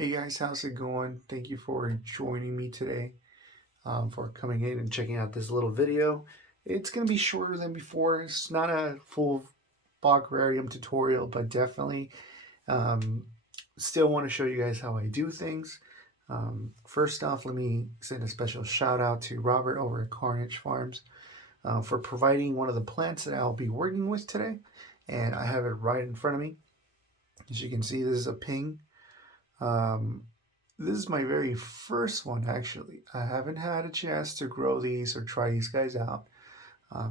Hey guys, how's it going? Thank you for joining me today, for coming in and checking out this little video. It's going to be shorter than before. It's not a full Boggarium tutorial, but definitely um, still want to show you guys how I do things. First off, let me send a special shout out to Robert over at Carnage Farms for providing one of the plants that I'll be working with today. And I have it right in front of me. As you can see, this is a ping. Um, this is my very first one, actually. I haven't had a chance to grow these or try these guys out.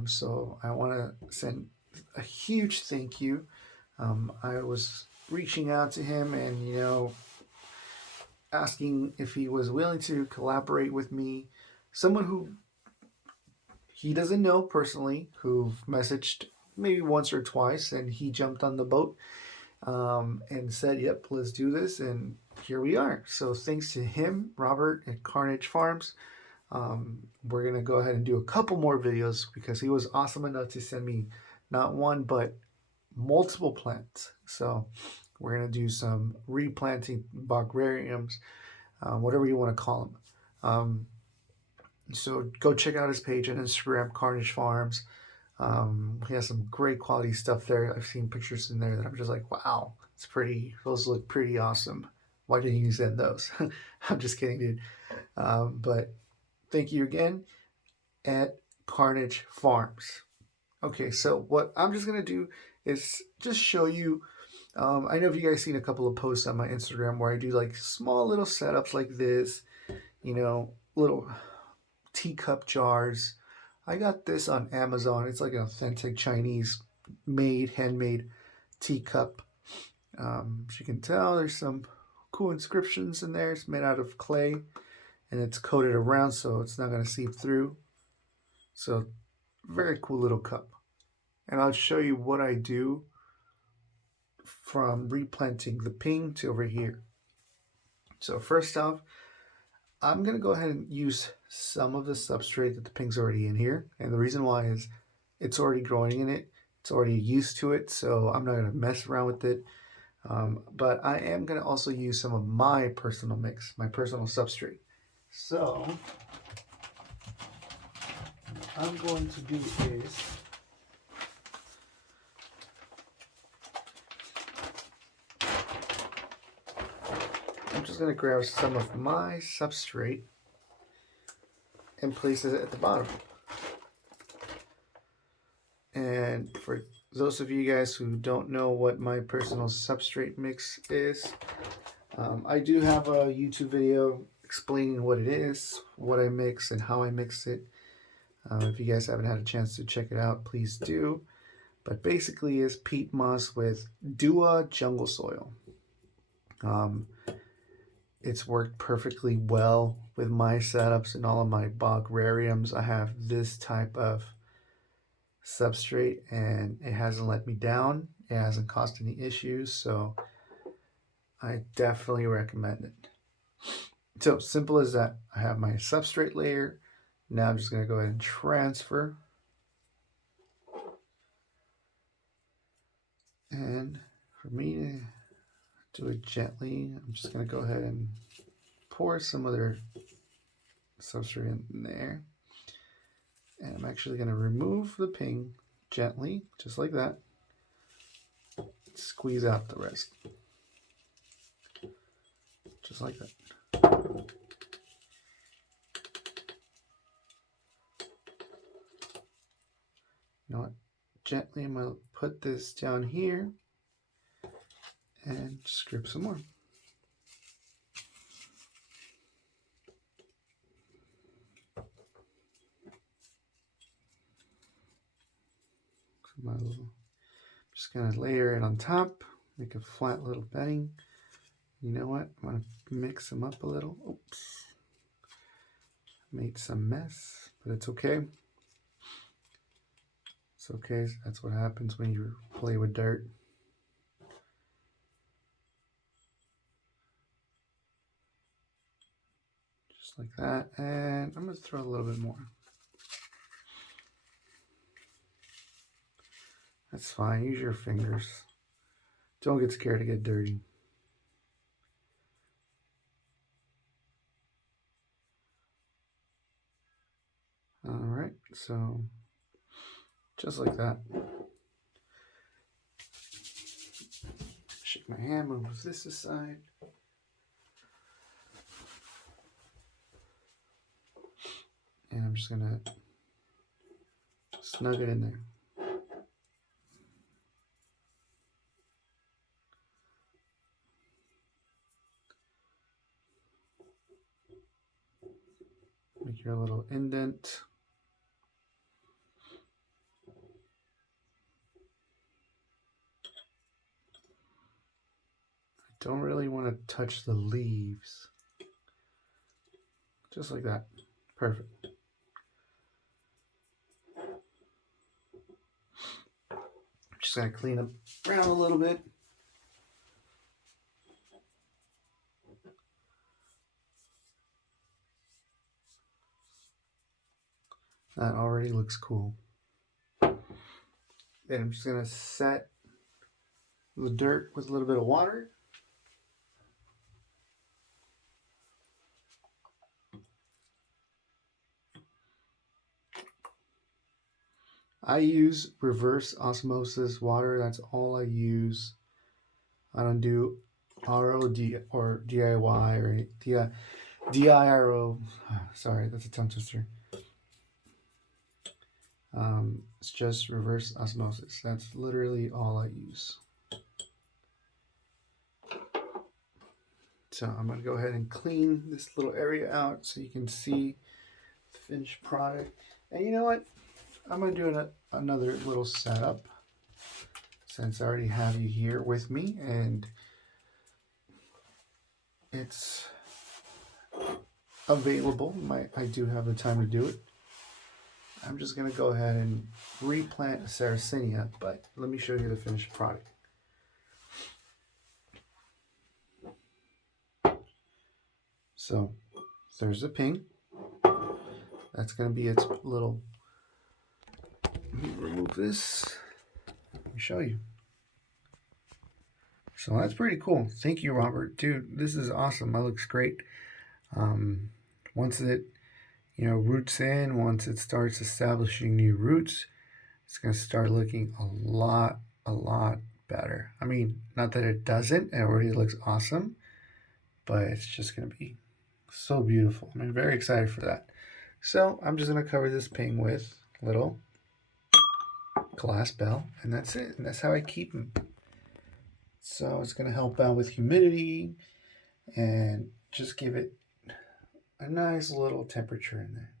So I want to send a huge thank you. I was reaching out to him and, asking if he was willing to collaborate with me. Someone who he doesn't know personally, who messaged maybe once or twice, and he jumped on the boat and said, "Yep, let's do this." And here we are. So thanks to him, Robert at Carnage Farms, we're gonna go ahead and do a couple more videos because he was awesome enough to send me not one but multiple plants. So we're gonna do some replanting Boggariums, whatever you want to call them. So go check out his page on Instagram, Carnage Farms. He has some great quality stuff there. I've seen pictures in there that I'm just like, wow, it's pretty. Those look pretty awesome. Why didn't you send those? I'm just kidding, dude. But thank you again at Carnage Farms. Okay, so what I'm just gonna do is just show you. I know if you guys seen a couple of posts on my Instagram where I do like small little setups like this, little teacup jars. I got this on Amazon. It's like an authentic Chinese made, handmade teacup. As you can tell, there's some cool inscriptions in there. It's made out of clay and it's coated around so it's not going to seep through. So, very cool little cup. And I'll show you what I do from replanting the ping to over here. So, first off, I'm going to go ahead and use some of the substrate that the ping's already in here. And the reason why is it's already growing in it. It's already used to it, so I'm not going to mess around with it. But I am going to also use some of my personal mix, my personal substrate. So what I'm going to do is I'm just going to grab some of my substrate and place it at the bottom. And for those of you guys who don't know what my personal substrate mix is, I do have a YouTube video explaining what it is, what I mix, and how I mix it. If you guys haven't had a chance to check it out, please do. But basically it's peat moss with Dua jungle soil. It's worked perfectly well with my setups and all of my Boggariums. I have this type of substrate and it hasn't let me down. It hasn't caused any issues, so I definitely recommend it. So simple as that. I have my substrate layer. Now I'm just going to go ahead and transfer. And for me to do it gently, I'm just going to go ahead and pour some other substrate in there. And I'm actually going to remove the ping gently, just like that. Squeeze out the rest. Just like that. You know what? Gently, I'm going to put this down here and scrape some more. Just gonna layer it on top, make a flat little bedding. You know what? I'm gonna mix them up a little. Oops. Made some mess, but it's okay. It's okay. That's what happens when you play with dirt. Just like that. And I'm gonna throw a little bit more. That's fine. Use your fingers. Don't get scared to get dirty. right, so just like that. Shake my hand, move this aside. And I'm just gonna snug it in there. Make your little indent. I don't really want to touch the leaves. Just like that. Perfect. Just gonna clean up around a little bit. That already looks cool. Then I'm just gonna set the dirt with a little bit of water. I use reverse osmosis water. That's all I use. I don't do RO or DIY or DIRO. Sorry, that's a tongue twister. It's just reverse osmosis. That's literally all I use. So I'm going to go ahead and clean this little area out so you can see the finished product. And you know what? I'm going to do another little setup since I already have you here with me and it's available. I do have the time to do it. I'm just going to go ahead and replant Sarracenia, but let me show you the finished product. So there's the ping. That's going to be its little, let me remove this. Let me show you. So that's pretty cool. Thank you, Robert. Dude, this is awesome. That looks great. Once it, roots in, once it starts establishing new roots, it's going to start looking a lot better. I mean, not that it doesn't. It already looks awesome, but it's just going to be so beautiful. I'm very excited for that. So I'm just going to cover this ping with a little glass bell, and that's it. And that's how I keep them. So it's going to help out with humidity and just give it a nice little temperature in there.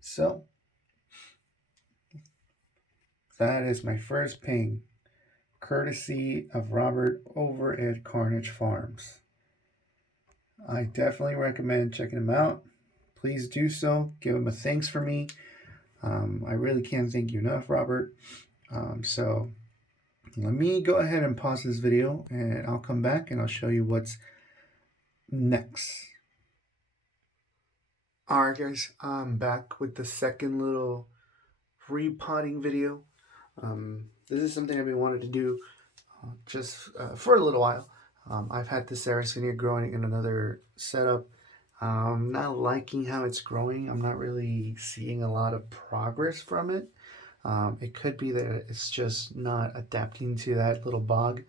So that is my first ping, courtesy of Robert over at Carnage Farms. I definitely recommend checking him out. Please do so. Give him a thanks for me. I really can't thank you enough, Robert. So let me go ahead and pause this video and I'll come back and I'll show you what's next. Alright guys, I'm back with the second little repotting video. This is something I've been wanting to do for a little while. I've had the Sarracenia growing in another setup. Not liking how it's growing. I'm not really seeing a lot of progress from it. It could be that it's just not adapting to that little bog.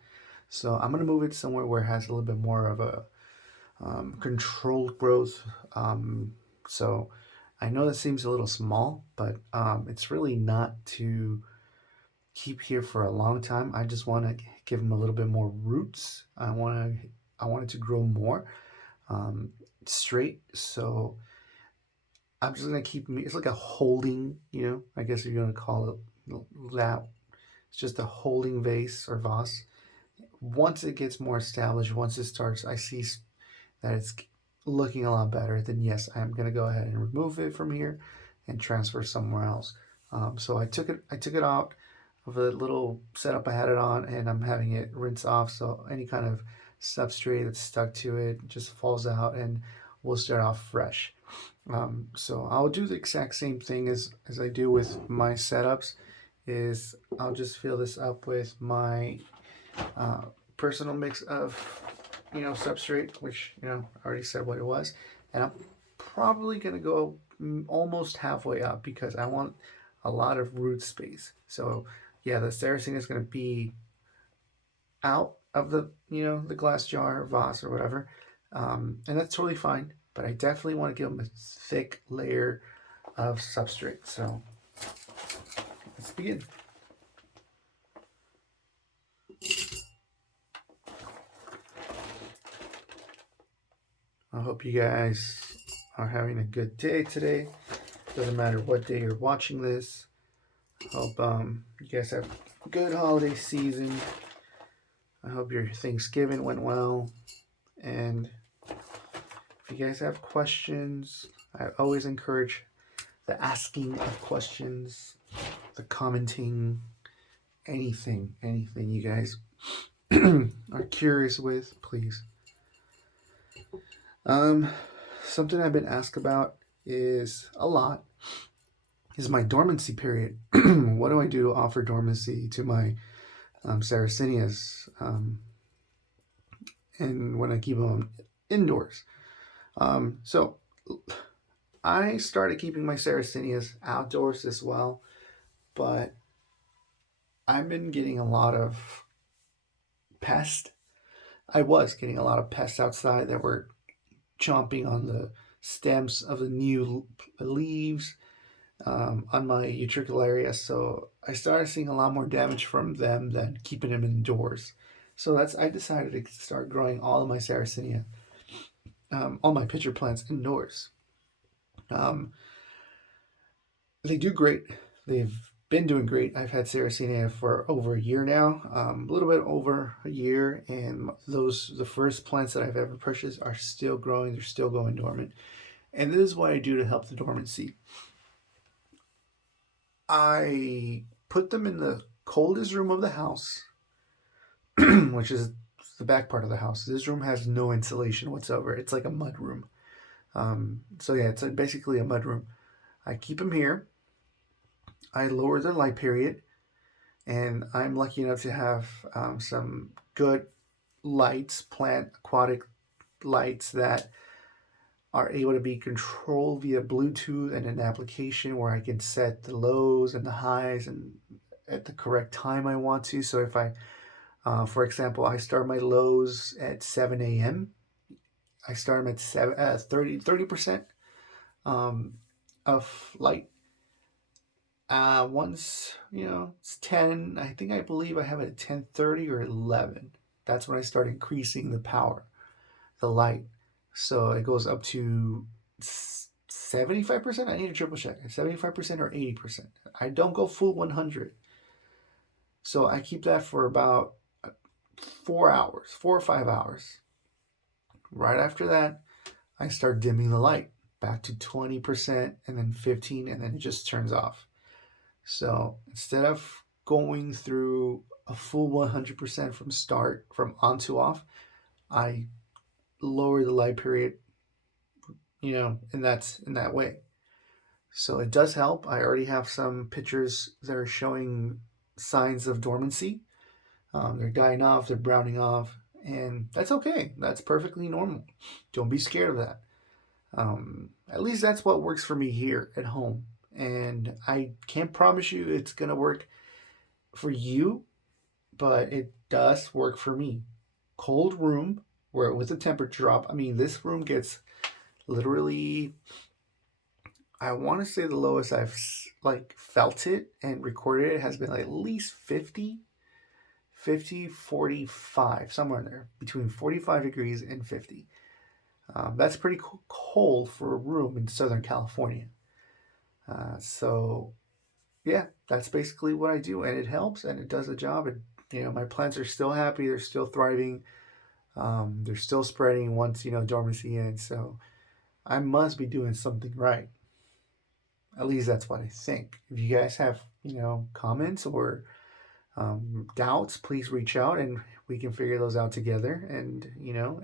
So I'm going to move it somewhere where it has a little bit more of a controlled growth. So I know that seems a little small, but it's really not to keep here for a long time. I just want to give them a little bit more roots. I want it to grow more straight. So I'm just gonna keep me. It's like a holding, I guess if you want to call it that. It's just a holding vase or vase. Once it gets more established, once it starts, I see that it's looking a lot better. Then yes, I am gonna go ahead and remove it from here and transfer somewhere else. So I took it out of a little setup I had it on, and I'm having it rinse off. So any kind of substrate that's stuck to it just falls out, and we'll start off fresh. So I'll do the exact same thing as I do with my setups. Is I'll just fill this up with my personal mix of substrate, which I already said what it was, and I'm probably gonna go almost halfway up because I want a lot of root space. So yeah, the Sarracenia is going to be out of the the glass jar or vase or whatever, and that's totally fine. But I definitely want to give them a thick layer of substrate. So let's begin. I hope you guys are having a good day today. Doesn't matter what day you're watching this. Hope you guys have a good holiday season. I hope your Thanksgiving went well. And if you guys have questions, I always encourage the asking of questions, the commenting, anything you guys are curious with, please. Something I've been asked about is my dormancy period. What do I do to offer dormancy to my Sarracenias, and when I keep them indoors? So I started keeping my Sarracenias outdoors as well, but I've been getting a lot of pests. I was getting a lot of pests outside that were chomping on the stems of the new leaves on my utricularia. So I started seeing a lot more damage from them than keeping them indoors. So I decided to start growing all of my Sarracenia, all my pitcher plants indoors. They do great. They've been doing great. I've had Sarracenia for over a year now, a little bit over a year, and the first plants that I've ever purchased are still growing. They're still going dormant, and this is what I do to help the dormancy. I put them in the coldest room of the house, which is the back part of the house. This room has no insulation whatsoever. It's like a mud room. So yeah, it's basically a mud room. I keep them here. I lower the light period, and I'm lucky enough to have some good lights, plant aquatic lights that are able to be controlled via Bluetooth and an application where I can set the lows and the highs and at the correct time I want to. So if I, for example, I start my lows at 7 a.m., I start them at 30% of light. Once it's 10, I believe I have it at 10:30 or 11. That's when I start increasing the power, the light. So it goes up to 75%. I need to triple check. 75% or 80%. I don't go full 100. So I keep that for about 4 hours, 4 or 5 hours. Right after that, I start dimming the light back to 20% and then 15, and then it just turns off. So instead of going through a full 100% from on to off, I lower the light period, in that way. So it does help. I already have some pictures that are showing signs of dormancy. They're dying off, they're browning off, and that's okay. That's perfectly normal. Don't be scared of that. At least that's what works for me here at home. And I can't promise you it's going to work for you, but it does work for me. Cold room, where with a temperature drop, this room gets literally, I want to say the lowest I've felt it and recorded it has been at least 50, 45, somewhere in there, between 45 degrees and 50. That's pretty cold for a room in Southern California. So yeah, that's basically what I do, and it helps and it does the job. And my plants are still happy, they're still thriving, they're still spreading once dormancy ends. So I must be doing something right. At least that's what I think. If you guys have comments or doubts, please reach out and we can figure those out together. And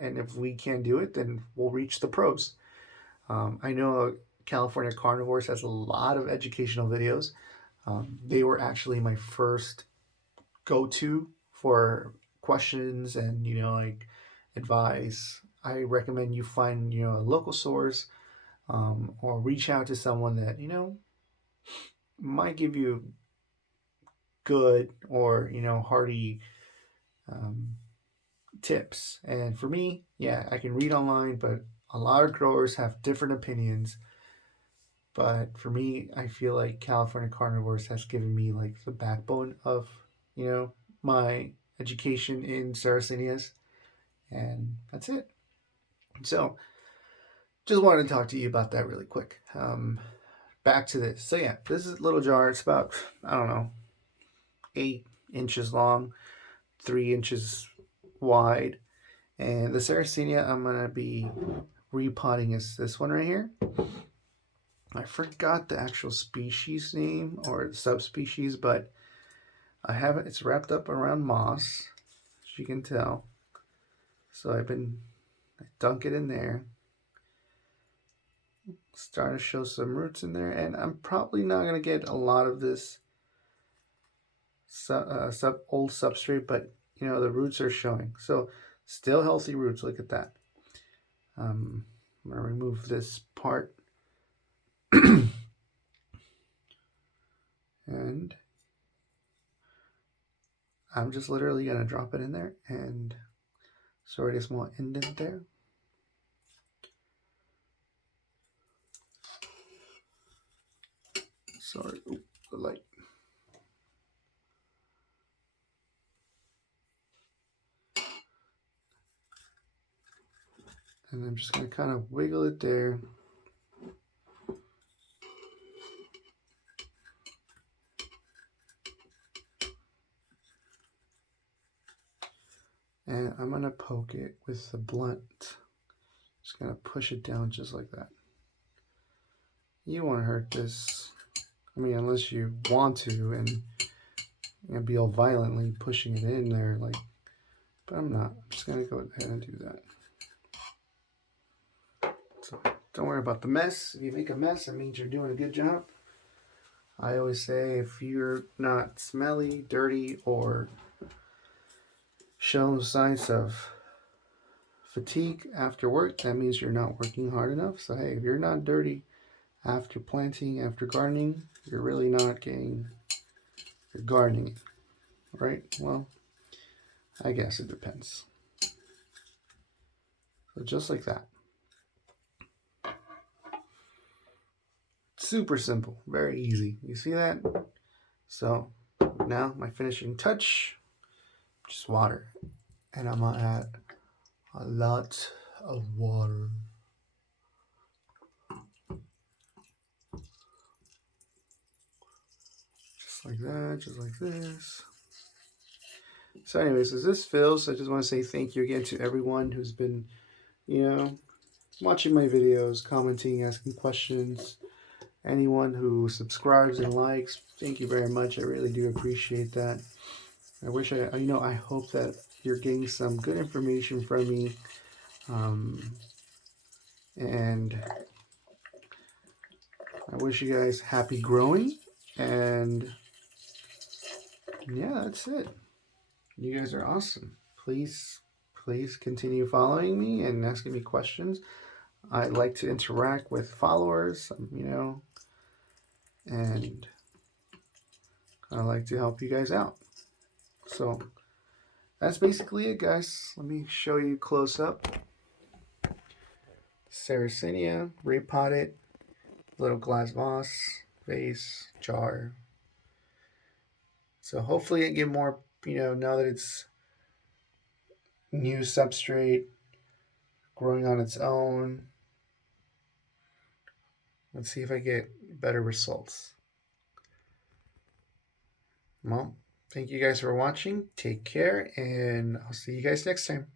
and if we can't do it, then we'll reach the pros. I know California Carnivores has a lot of educational videos. They were actually my first go-to for questions and advice. I recommend you find a local source. or reach out to someone that might give you good or hearty um, tips. And for me, yeah, I can read online, but a lot of growers have different opinions. But for me, I feel like California Carnivores has given me like the backbone of my education in Sarracenias, and that's it. So just wanted to talk to you about that really quick. Back to this. So yeah, this is a little jar. It's about, I don't know, 8 inches long, 3 inches wide. And the Sarracenia I'm going to be repotting is this one right here. I forgot the actual species name or subspecies, but I have it. It's wrapped up around moss, as you can tell. So I dunk it in there. Starting to show some roots in there, and I'm probably not going to get a lot of this old substrate, but the roots are showing. So still healthy roots. Look at that. I'm going to remove this part. And I'm just literally going to drop it in there, and it's already a small indent there. Sorry, the light. And I'm just going to kind of wiggle it there. And I'm going to poke it with the blunt. Just going to push it down just like that. You won't hurt this. I mean, unless you want to and be all violently pushing it in there, like, but I'm not. I'm just going to go ahead and do that. So don't worry about the mess. If you make a mess, it means you're doing a good job. I always say if you're not smelly, dirty, or show signs of fatigue after work, that means you're not working hard enough. So hey, if you're not dirty after planting, after gardening, you're really not getting your gardening, right? Well, I guess it depends. So just like that. Super simple, very easy. You see that? So now my finishing touch, just water. And I'm gonna add a lot of water. Just like that, just like this. So anyways, as this fills, I just want to say thank you again to everyone who's been, watching my videos, commenting, asking questions. Anyone who subscribes and likes, thank you very much. I really do appreciate that. I wish I hope that you're getting some good information from me. And I wish you guys happy growing. And yeah, that's it. You guys are awesome. Please continue following me and asking me questions. I like to interact with followers, and I like to help you guys out. So that's basically it, guys. Let me show you close up. Sarracenia, repotted, little glass vase, vase, jar. So hopefully it get more, now that it's new substrate, growing on its own. Let's see if I get better results. Well, thank you guys for watching. Take care, and I'll see you guys next time.